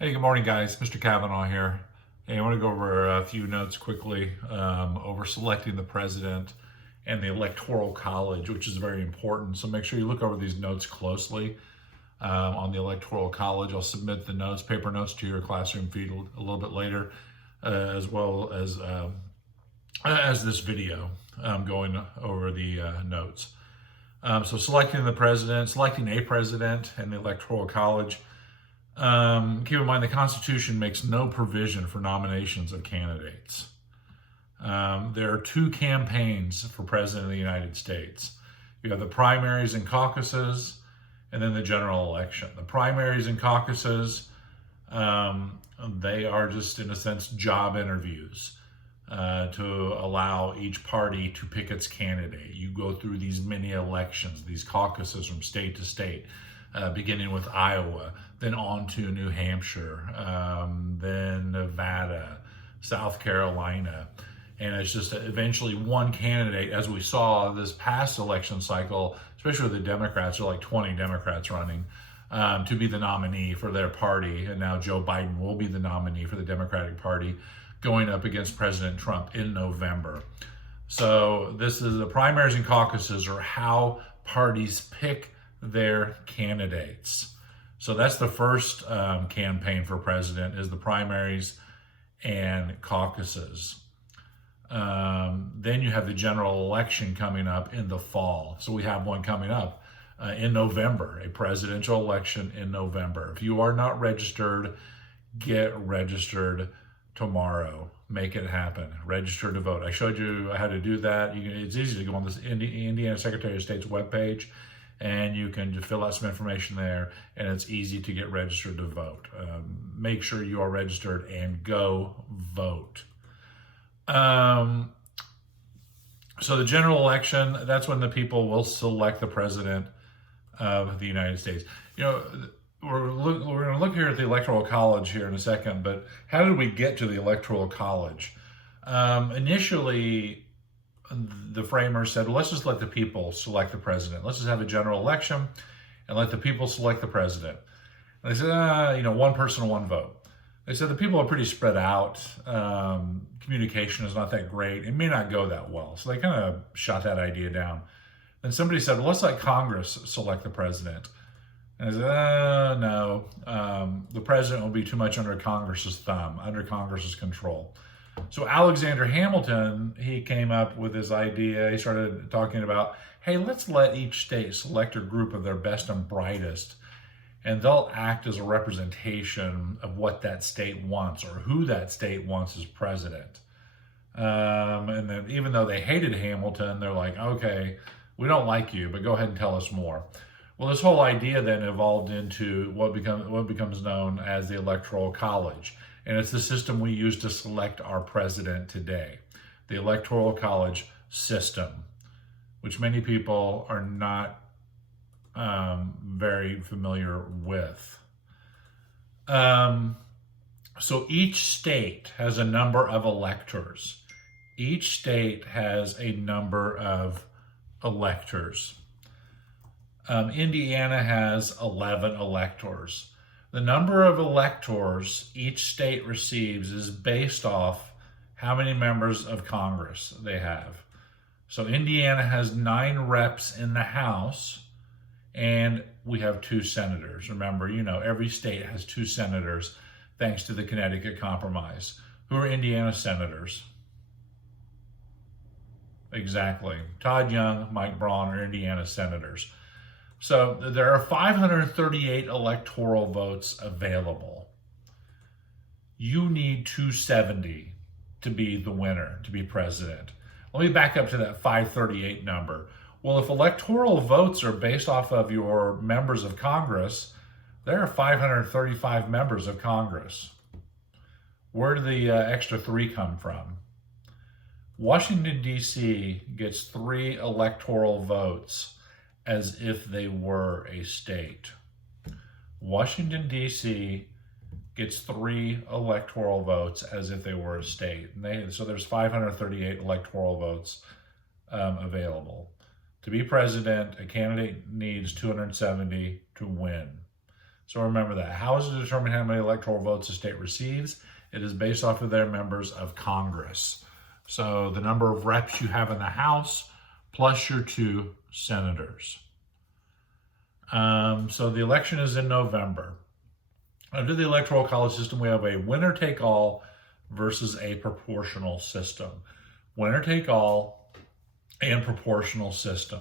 Hey, good morning, guys. Mr. Kavanaugh here. Hey, I want to go over a few notes quickly over selecting the president and the Electoral College, which is very important. So make sure you look over these notes closely on the Electoral College. I'll submit the notes, paper notes, to your classroom feed a little bit later, as well as this video going over the notes. So selecting the president, selecting a president and the Electoral College. Keep in mind the Constitution makes no provision for nominations of candidates. There are two campaigns for President of the United States. You have the primaries and caucuses, and then the general election. The primaries and caucuses, they are just, in a sense, job interviews to allow each party to pick its candidate. You go through these mini elections, these caucuses from state to state. Beginning with Iowa, then on to New Hampshire, then Nevada, South Carolina. And it's just eventually one candidate, as we saw this past election cycle, especially with the Democrats, there are like 20 Democrats running to be the nominee for their party. And now Joe Biden will be the nominee for the Democratic Party going up against President Trump in November. So this is the primaries and caucuses are how parties pick their candidates. So that's the first campaign for president is the primaries and caucuses. Then you have the general election coming up in the fall. So we have one coming up in November, a presidential election in November. If you are not registered, get registered tomorrow. Make it happen. Register to vote. I showed you how to do that. It's easy to go on this Indiana Secretary of State's webpage, and you can just fill out some information there, and it's easy to get registered to vote. Make sure you are registered and go vote. So the general election, that's when the people will select the president of the United States. You know, we're going to look here at the Electoral College here in a second, but how did we get to the Electoral College? Initially, the framers said, well, let's just let the people select the president. Let's just have a general election and let the people select the president. And they said, one person, one vote. They said the people are pretty spread out. Communication is not that great. It may not go that well. So they kind of shot that idea down. Then somebody said, well, let's let Congress select the president. And I said, no, the president will be too much under Congress's thumb, under Congress's control. So Alexander Hamilton, he came up with this idea. He started talking about, hey, let's let each state select a group of their best and brightest, and they'll act as a representation of what that state wants or who that state wants as president. And then even though they hated Hamilton, they're like, okay, we don't like you, but go ahead and tell us more. Well, this whole idea then evolved into what becomes known as the Electoral College. And it's the system we use to select our president today, the Electoral College system, which many people are not very familiar with. So each state has a number of electors. Each state has a number of electors. Indiana has 11 electors. The number of electors each state receives is based off how many members of Congress they have. So Indiana has 9 reps in the House, and we have 2 senators. Remember, every state has 2 senators thanks to the Connecticut Compromise. Who are Indiana senators? Exactly. Todd Young, Mike Braun are Indiana senators. So there are 538 electoral votes available. You need 270 to be the winner, to be president. Let me back up to that 538 number. Well, if electoral votes are based off of your members of Congress, there are 535 members of Congress. Where do the extra 3 come from? Washington, D.C. gets 3 electoral votes as if they were a state. Washington, D.C. gets 3 electoral votes as if they were a state. So there's 538 electoral votes available. To be president, a candidate needs 270 to win. So remember that. How is it determined how many electoral votes a state receives? It is based off of their members of Congress. So the number of reps you have in the House plus your 2 senators. So the election is in November. Under the Electoral College system, we have a winner-take-all versus a proportional system. Winner-take-all and proportional system.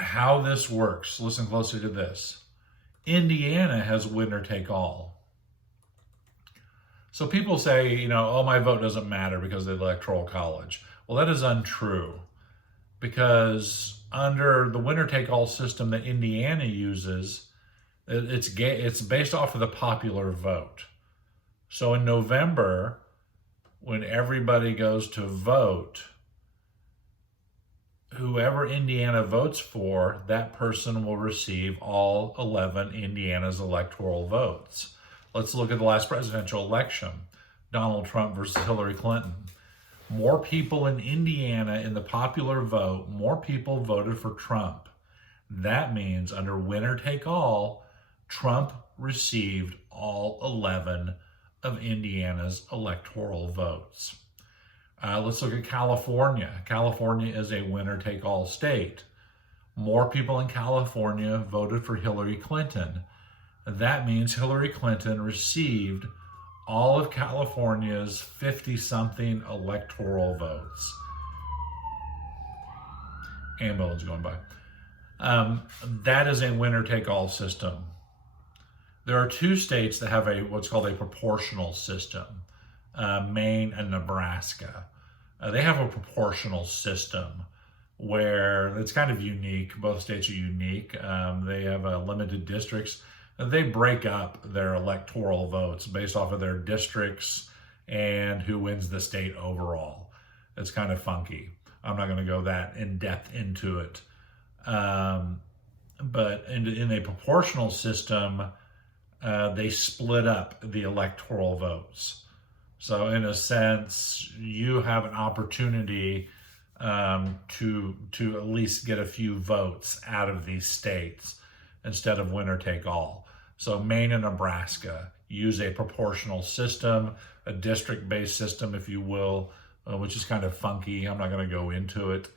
How this works, listen closely to this. Indiana has winner-take-all. So people say, oh, my vote doesn't matter because of the Electoral College. Well, that is untrue, because under the winner-take-all system that Indiana uses, it's based off of the popular vote. So in November, when everybody goes to vote, whoever Indiana votes for, that person will receive all 11 Indiana's electoral votes. Let's look at the last presidential election, Donald Trump versus Hillary Clinton. More people in Indiana in the popular vote, more people voted for Trump. That means under winner-take-all, Trump received all 11 of Indiana's electoral votes. Let's look at California. California is a winner-take-all state. More people in California voted for Hillary Clinton. That means Hillary Clinton received all of California's 50-something electoral votes. Ambulance going by. That is a winner-take-all system. There are 2 states that have what's called a proportional system, Maine and Nebraska. They have a proportional system where it's kind of unique. Both states are unique. They have limited districts. They break up their electoral votes based off of their districts and who wins the state overall. It's kind of funky. I'm not going to go that in depth into it. But in a proportional system, they split up the electoral votes. So in a sense, you have an opportunity to at least get a few votes out of these states instead of winner take all. So Maine and Nebraska use a proportional system, a district-based system, if you will, which is kind of funky. I'm not going to go into it.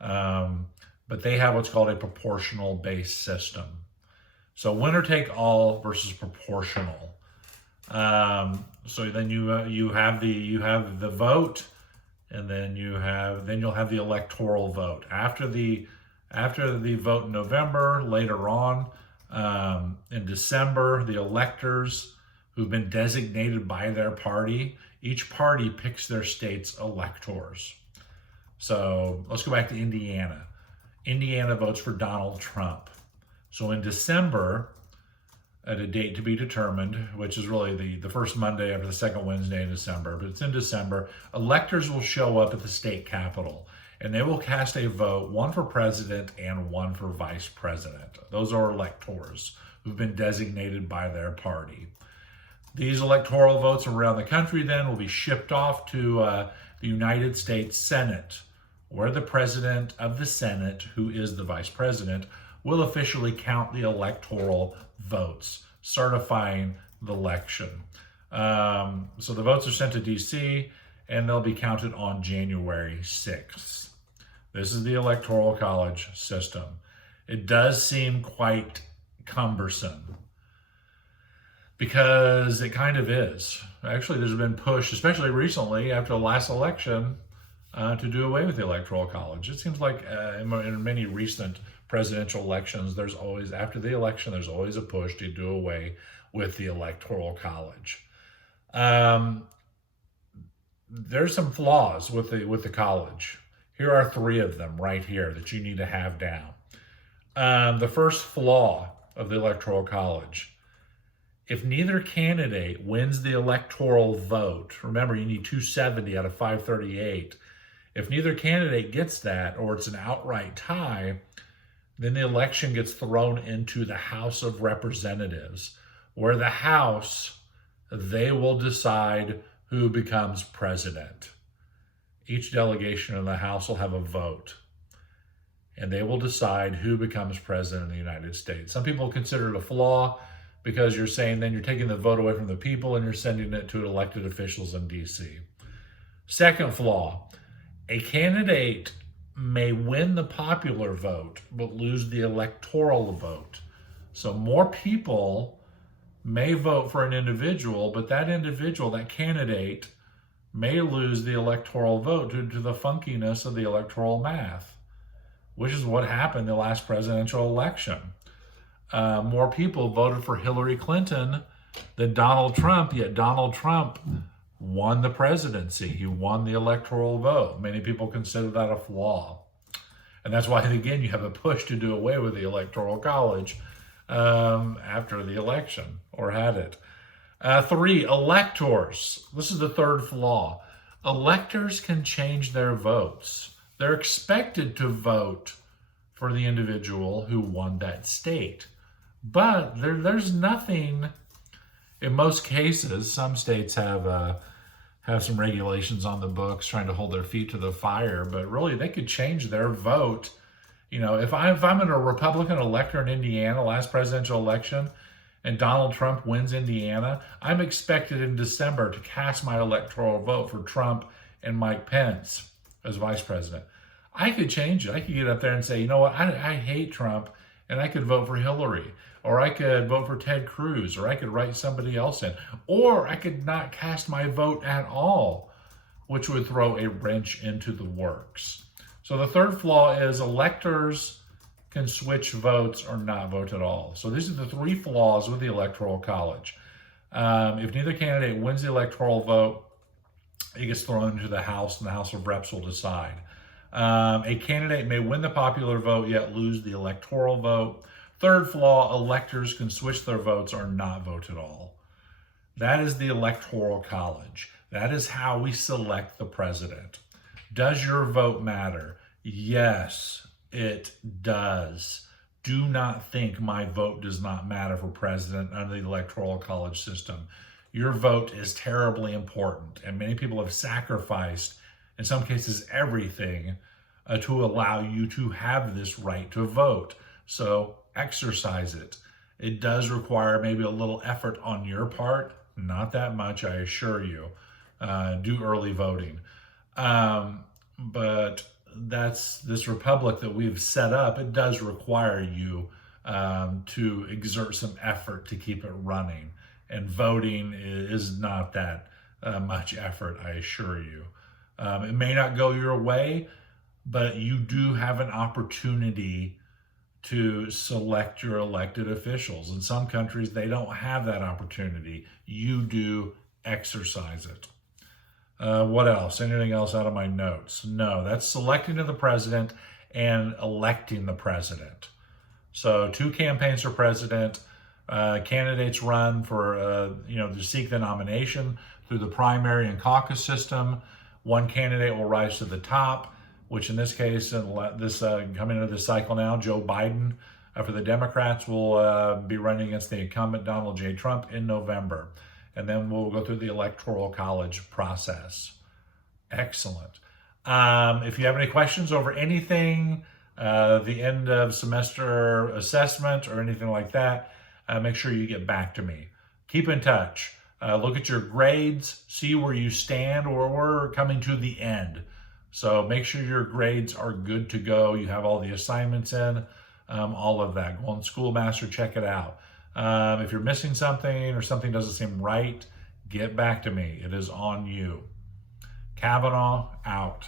But they have what's called a proportional-based system. So winner take all versus proportional. So then you have the vote, and then you'll have the electoral vote after the vote in November. Later on in December, the electors who've been designated by their party, each party picks their state's electors. So let's go back to Indiana. Indiana votes for Donald Trump. So in December, at a date to be determined, which is really the first Monday after the second Wednesday in December, but it's in December, electors will show up at the state capitol, and they will cast a vote, one for president and one for vice president. Those are electors who've been designated by their party. These electoral votes around the country then will be shipped off to the United States Senate, where the president of the Senate, who is the vice president, will officially count the electoral votes, certifying the election. So the votes are sent to DC, and they'll be counted on January 6th. This is the Electoral College system. It does seem quite cumbersome, because it kind of is. Actually, there's been push, especially recently after the last election, to do away with the Electoral College. It seems like in many recent presidential elections, there's always a push to do away with the Electoral College. There's some flaws with the college. Here are 3 of them right here that you need to have down. The first flaw of the Electoral College: if neither candidate wins the electoral vote, remember you need 270 out of 538. If neither candidate gets that, or it's an outright tie, then the election gets thrown into the House of Representatives, where the House, they will decide who becomes president. Each delegation in the House will have a vote. and they will decide who becomes president of the United States. Some people consider it a flaw because you're saying then you're taking the vote away from the people and you're sending it to elected officials in DC. Second flaw, a candidate may win the popular vote but lose the electoral vote. So more people may vote for an individual, but that individual, that candidate, may lose the electoral vote due to the funkiness of the electoral math, which is what happened the last presidential election. More people voted for Hillary Clinton than Donald Trump, yet Donald Trump won the presidency. He won the electoral vote. Many people consider that a flaw. And that's why, again, you have a push to do away with the Electoral College after the election, or had it. 3, electors. This is the third flaw. Electors can change their votes. They're expected to vote for the individual who won that state. But there's nothing, in most cases, some states have some regulations on the books trying to hold their feet to the fire, but really they could change their vote. You know, if I'm a Republican elector in Indiana, last presidential election, and Donald Trump wins Indiana, I'm expected in December to cast my electoral vote for Trump and Mike Pence as vice president. I could change it. I could get up there and say, you know what, I hate Trump, and I could vote for Hillary, or I could vote for Ted Cruz, or I could write somebody else in, or I could not cast my vote at all, which would throw a wrench into the works. So the third flaw is electors can switch votes or not vote at all. So these are the 3 flaws with the Electoral College. If neither candidate wins the electoral vote, it gets thrown into the House, and the House of Reps will decide. A candidate may win the popular vote, yet lose the electoral vote. Third flaw, electors can switch their votes or not vote at all. That is the Electoral College. That is how we select the president. Does your vote matter? Yes, it does. Do not think my vote does not matter for president under the Electoral College system. Your vote is terribly important, and many people have sacrificed, in some cases, everything to allow you to have this right to vote. So exercise it. It does require maybe a little effort on your part, not that much, I assure you. Do early voting. But that's this republic that we've set up. It does require you to exert some effort to keep it running. And voting is not that much effort, I assure you. It may not go your way, but you do have an opportunity to select your elected officials. In some countries, they don't have that opportunity. You do. Exercise it. What else? Anything else out of my notes? No, that's selecting the president and electing the president. So 2 campaigns for president. Candidates run for, to seek the nomination through the primary and caucus system. One candidate will rise to the top, which in this case, coming into this cycle now, Joe Biden for the Democrats will be running against the incumbent Donald J. Trump in November. And then we'll go through the Electoral College process. Excellent. If you have any questions over anything, the end of semester assessment or anything like that, make sure you get back to me. Keep in touch. Look at your grades, see where you stand, or we're coming to the end. So make sure your grades are good to go. You have all the assignments in, all of that. Go on Schoolmaster, check it out. If you're missing something or something doesn't seem right, get back to me. It is on you. Kavanaugh out.